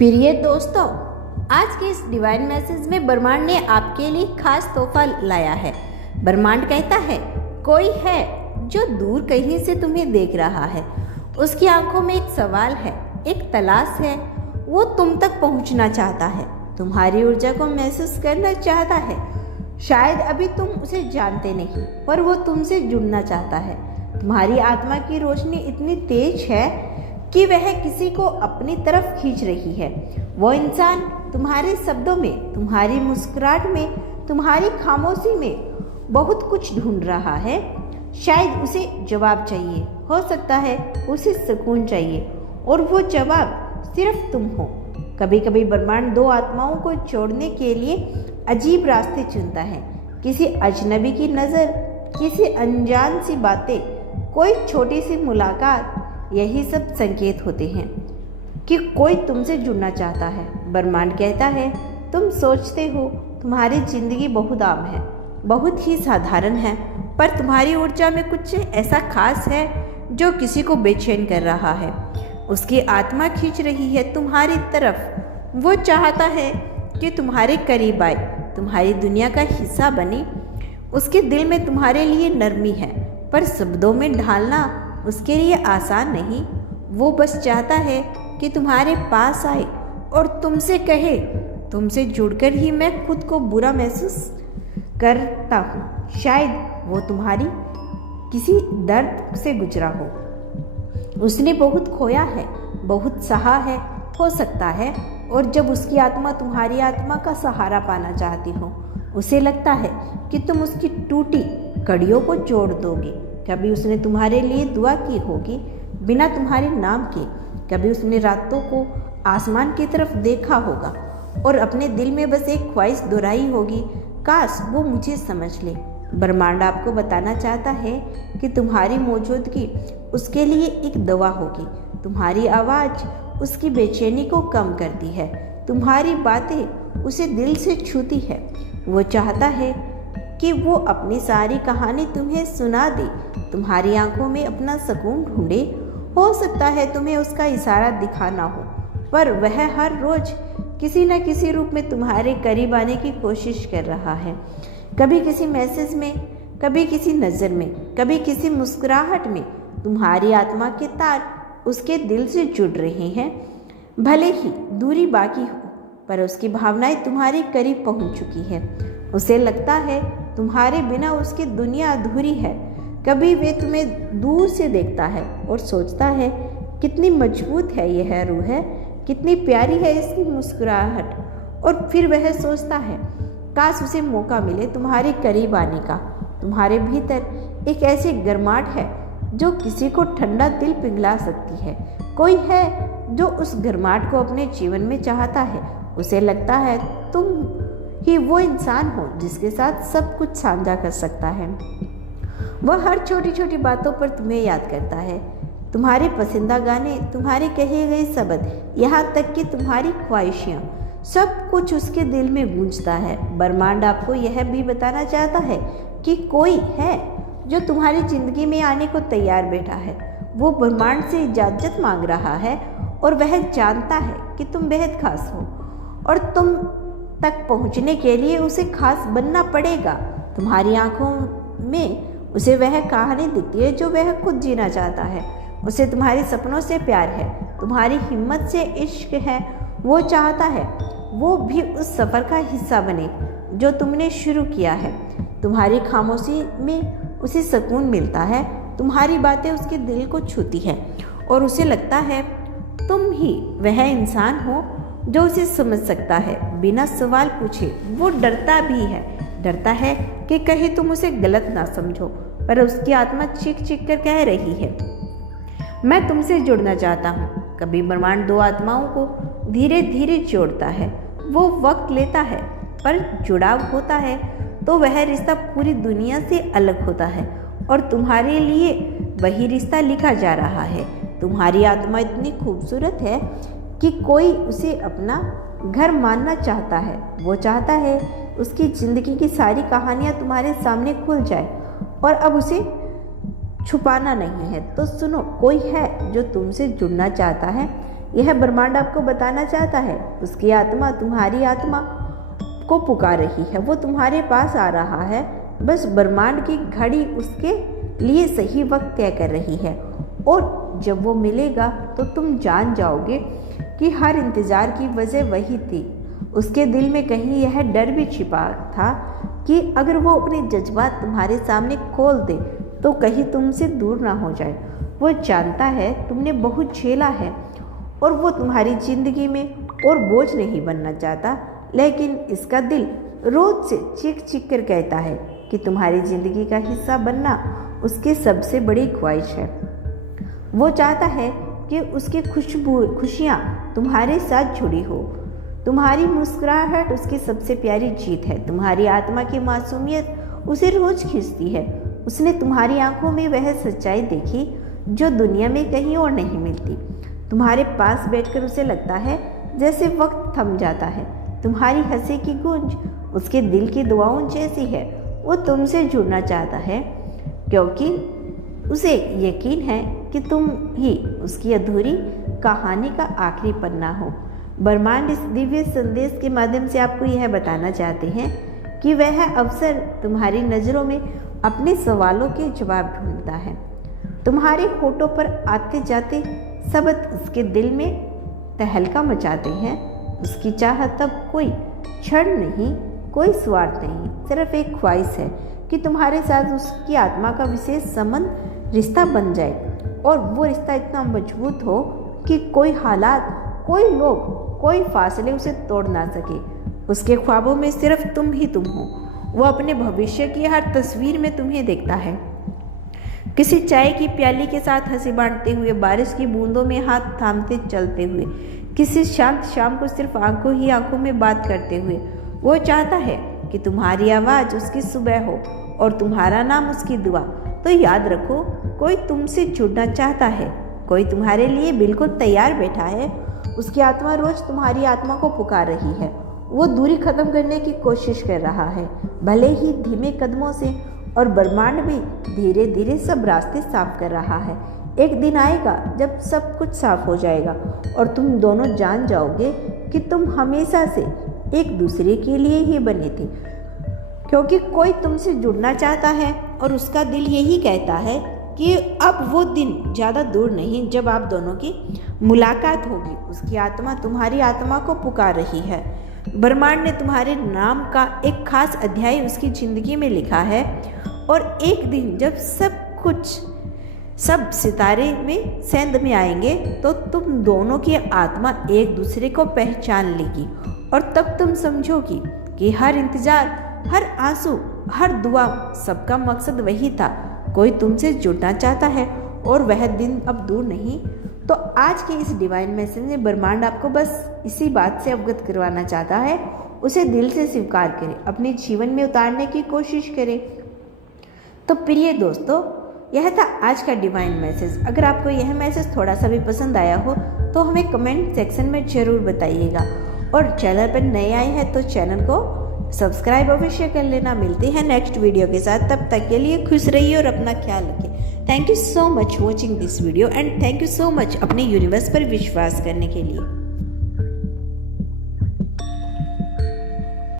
प्रिय दोस्तों, आज के इस डिवाइन मैसेज में ब्रह्मांड ने आपके लिए खास तोहफा लाया है। ब्रह्मांड कहता है कोई है जो दूर कहीं से तुम्हें देख रहा है। उसकी आंखों में एक सवाल है, एक तलाश है। वो तुम तक पहुंचना चाहता है, तुम्हारी ऊर्जा को महसूस करना चाहता है। शायद अभी तुम उसे जानते नहीं, पर वो तुमसे जुड़ना चाहता है। तुम्हारी आत्मा की रोशनी इतनी तेज है कि वह किसी को अपनी तरफ खींच रही है। वो इंसान तुम्हारे शब्दों में, तुम्हारी मुस्कुराहट में, तुम्हारी खामोशी में बहुत कुछ ढूंढ रहा है। शायद उसे जवाब चाहिए, हो सकता है उसे सुकून चाहिए, और वो जवाब सिर्फ तुम हो। कभी कभी ब्रह्मांड दो आत्माओं को जोड़ने के लिए अजीब रास्ते चुनता है। किसी अजनबी की नज़र, किसी अनजान सी बातें, कोई छोटी सी मुलाकात, यही सब संकेत होते हैं कि कोई तुमसे जुड़ना चाहता है। ब्रह्मांड कहता है तुम सोचते हो तुम्हारी जिंदगी बहुत आम है, बहुत ही साधारण है, पर तुम्हारी ऊर्जा में कुछ ऐसा खास है जो किसी को बेचैन कर रहा है। उसकी आत्मा खींच रही है तुम्हारी तरफ। वो चाहता है कि तुम्हारे करीब आए, तुम्हारी दुनिया का हिस्सा बने। उसके दिल में तुम्हारे लिए नरमी है, पर शब्दों में ढालना उसके लिए आसान नहीं। वो बस चाहता है कि तुम्हारे पास आए और तुमसे कहे, तुमसे जुड़कर ही मैं खुद को बुरा महसूस करता हूँ। शायद वो तुम्हारी किसी दर्द से गुजरा हो। उसने बहुत खोया है, बहुत सहा है, हो सकता है। और जब उसकी आत्मा तुम्हारी आत्मा का सहारा पाना चाहती हो, उसे लगता है कि तुम उसकी टूटी कड़ियों को जोड़ दोगे। कभी उसने तुम्हारे लिए दुआ की होगी बिना तुम्हारे नाम के। कभी उसने रातों को आसमान की तरफ देखा होगा और अपने दिल में बस एक ख्वाहिश दोहराई होगी, काश वो मुझे समझ ले। ब्रह्मांड आपको बताना चाहता है कि तुम्हारी मौजूदगी उसके लिए एक दवा होगी। तुम्हारी आवाज़ उसकी बेचैनी को कम करती है, तुम्हारी बातें उसे दिल से छूती है। वो चाहता है कि वो अपनी सारी कहानी तुम्हें सुना दे, तुम्हारी आंखों में अपना सुकून ढूंढे। हो सकता है तुम्हें उसका इशारा दिखाना हो, पर वह हर रोज किसी न किसी रूप में तुम्हारे करीब आने की कोशिश कर रहा है। कभी किसी मैसेज में, कभी किसी नज़र में, कभी किसी मुस्कुराहट में। तुम्हारी आत्मा के तार उसके दिल से जुड़ रहे हैं। भले ही दूरी बाकी हो, पर उसकी भावनाएं तुम्हारे करीब पहुंच चुकी है। उसे लगता है तुम्हारे बिना उसकी दुनिया अधूरी है। कभी वे तुम्हें दूर से देखता है और सोचता है कितनी मजबूत है यह रूह है, कितनी प्यारी है इसकी मुस्कुराहट। और फिर वह सोचता है काश उसे मौका मिले तुम्हारे करीब आने का। तुम्हारे भीतर एक ऐसी गर्माहट है जो किसी को ठंडा दिल पिघला सकती है। कोई है जो उस गर्माहट को अपने जीवन में चाहता है। उसे लगता है तुम ही वो इंसान हो जिसके साथ सब कुछ साझा कर सकता है। वह हर छोटी छोटी बातों पर तुम्हें याद करता है, तुम्हारे पसंदीदा गाने, तुम्हारे कहे गए शब्द, यहाँ तक कि तुम्हारी ख्वाहिशें, सब कुछ उसके दिल में गूंजता है। ब्रह्मांड आपको यह भी बताना चाहता है कि कोई है जो तुम्हारी जिंदगी में आने को तैयार बैठा है। वो ब्रह्मांड से इजाज़त मांग रहा है और वह जानता है कि तुम बेहद खास हो और तुम तक पहुंचने के लिए उसे खास बनना पड़ेगा। तुम्हारी आंखों में उसे वह कहानी दिखती है जो वह खुद जीना चाहता है। उसे तुम्हारे सपनों से प्यार है, तुम्हारी हिम्मत से इश्क है। वो चाहता है वो भी उस सफ़र का हिस्सा बने जो तुमने शुरू किया है। तुम्हारी खामोशी में उसे सुकून मिलता है, तुम्हारी बातें उसके दिल को छूती है और उसे लगता है तुम ही वह इंसान हो जो उसे समझ सकता है बिना सवाल पूछे। वो डरता भी है, डरता है कि कहीं तुम उसे गलत ना समझो, पर उसकी आत्मा चीख चीख कर कह रही है मैं तुमसे जुड़ना चाहता हूँ। कभी ब्रह्मांड दो आत्माओं को धीरे धीरे जोड़ता है। वो वक्त लेता है, पर जुड़ाव होता है तो वह रिश्ता पूरी दुनिया से अलग होता है और तुम्हारे लिए वही रिश्ता लिखा जा रहा है। तुम्हारी आत्मा इतनी खूबसूरत है कि कोई उसे अपना घर मानना चाहता है। वो चाहता है उसकी ज़िंदगी की सारी कहानियाँ तुम्हारे सामने खुल जाए और अब उसे छुपाना नहीं है। तो सुनो, कोई है जो तुमसे जुड़ना चाहता है। यह ब्रह्मांड आपको बताना चाहता है। उसकी आत्मा तुम्हारी आत्मा को पुकार रही है, वो तुम्हारे पास आ रहा है। बस ब्रह्मांड की घड़ी उसके लिए सही वक्त तय कर रही है, और जब वो मिलेगा तो तुम जान जाओगे कि हर इंतज़ार की वजह वही थी। उसके दिल में कहीं यह डर भी छिपा था कि अगर वो अपने जज्बात तुम्हारे सामने खोल दे तो कहीं तुमसे दूर ना हो जाए। वो जानता है तुमने बहुत झेला है और वो तुम्हारी ज़िंदगी में और बोझ नहीं बनना चाहता, लेकिन इसका दिल रोज से चीख चीख कर कहता है कि तुम्हारी ज़िंदगी का हिस्सा बनना उसकी सबसे बड़ी ख्वाहिश है। वो चाहता है कि उसकी खुशियाँ तुम्हारे साथ जुड़ी हो। तुम्हारी मुस्कुराहट उसकी सबसे प्यारी जीत है। तुम्हारी आत्मा की मासूमियत उसे रोज खींचती है। उसने तुम्हारी आंखों में वह सच्चाई देखी जो दुनिया में कहीं और नहीं मिलती। तुम्हारे पास बैठकर उसे लगता है जैसे वक्त थम जाता है। तुम्हारी हंसी की गूंज उसके दिल की दुआओं जैसी है। वो तुमसे जुड़ना चाहता है क्योंकि उसे यकीन है कि तुम ही उसकी अधूरी कहानी का आखिरी पन्ना हो। ब्रह्मांड इस दिव्य संदेश के माध्यम से आपको यह बताना चाहते हैं कि वह अवसर तुम्हारी नज़रों में अपने सवालों के जवाब ढूंढता है। तुम्हारे होठों पर आते जाते शब्द उसके दिल में तहलका मचाते हैं। उसकी चाहत तब कोई क्षण नहीं, कोई स्वार्थ नहीं, सिर्फ एक ख्वाहिश है कि तुम्हारे साथ उसकी आत्मा का विशेष संबंध रिश्ता बन जाए, और वो रिश्ता इतना मजबूत हो कि कोई हालात, कोई लोग, कोई फासले उसे तोड़ ना सके। उसके ख्वाबों में सिर्फ तुम ही तुम हो। वो अपने भविष्य की हर तस्वीर में तुम्हें देखता है, किसी चाय की प्याली के साथ हंसी बांटते हुए, बारिश की बूंदों में हाथ थामते चलते हुए, किसी शांत शाम को सिर्फ आंखों ही आंखों में बात करते हुए। वो चाहता है कि तुम्हारी आवाज़ उसकी सुबह हो और तुम्हारा नाम उसकी दुआ। तो याद रखो, कोई तुमसे जुड़ना चाहता है, कोई तुम्हारे लिए बिल्कुल तैयार बैठा है। उसकी आत्मा रोज तुम्हारी आत्मा को पुकार रही है। वो दूरी खत्म करने की कोशिश कर रहा है, भले ही धीमे कदमों से, और ब्रह्मांड भी धीरे धीरे सब रास्ते साफ कर रहा है। एक दिन आएगा जब सब कुछ साफ हो जाएगा और तुम दोनों जान जाओगे कि तुम हमेशा से एक दूसरे के लिए ही बने थे, क्योंकि कोई तुमसे जुड़ना चाहता है और उसका दिल यही कहता है कि अब वो दिन ज़्यादा दूर नहीं जब आप दोनों की मुलाकात होगी। उसकी आत्मा तुम्हारी आत्मा को पुकार रही है। ब्रह्मांड ने तुम्हारे नाम का एक खास अध्याय उसकी ज़िंदगी में लिखा है, और एक दिन जब सब सितारे में सेंध में आएंगे तो तुम दोनों की आत्मा एक दूसरे को पहचान लेगी, और तब तुम समझोगी कि हर इंतज़ार, हर आंसू, हर दुआ, सबका मकसद वही था। कोई तुमसे जुड़ना चाहता है और वह दिन अब दूर नहीं। तो आज के इस डिवाइन मैसेज में ब्रह्मांड आपको बस इसी बात से अवगत करवाना चाहता है। उसे दिल से स्वीकार करें, अपने जीवन में उतारने की कोशिश करें। तो प्रिय दोस्तों, यह था आज का डिवाइन मैसेज। अगर आपको यह मैसेज थोड़ा सा भी पसंद आया हो तो हमें कमेंट सेक्शन में ज़रूर बताइएगा, और चैनल पर नए आए हैं तो चैनल को सब्सक्राइब अवश्य कर लेना। मिलते हैं नेक्स्ट वीडियो के साथ, तब तक के लिए खुश रहिए और अपना ख्याल रखिए। Thank you so much watching this video, and thank you so much अपने यूनिवर्स पर विश्वास करने के लिए।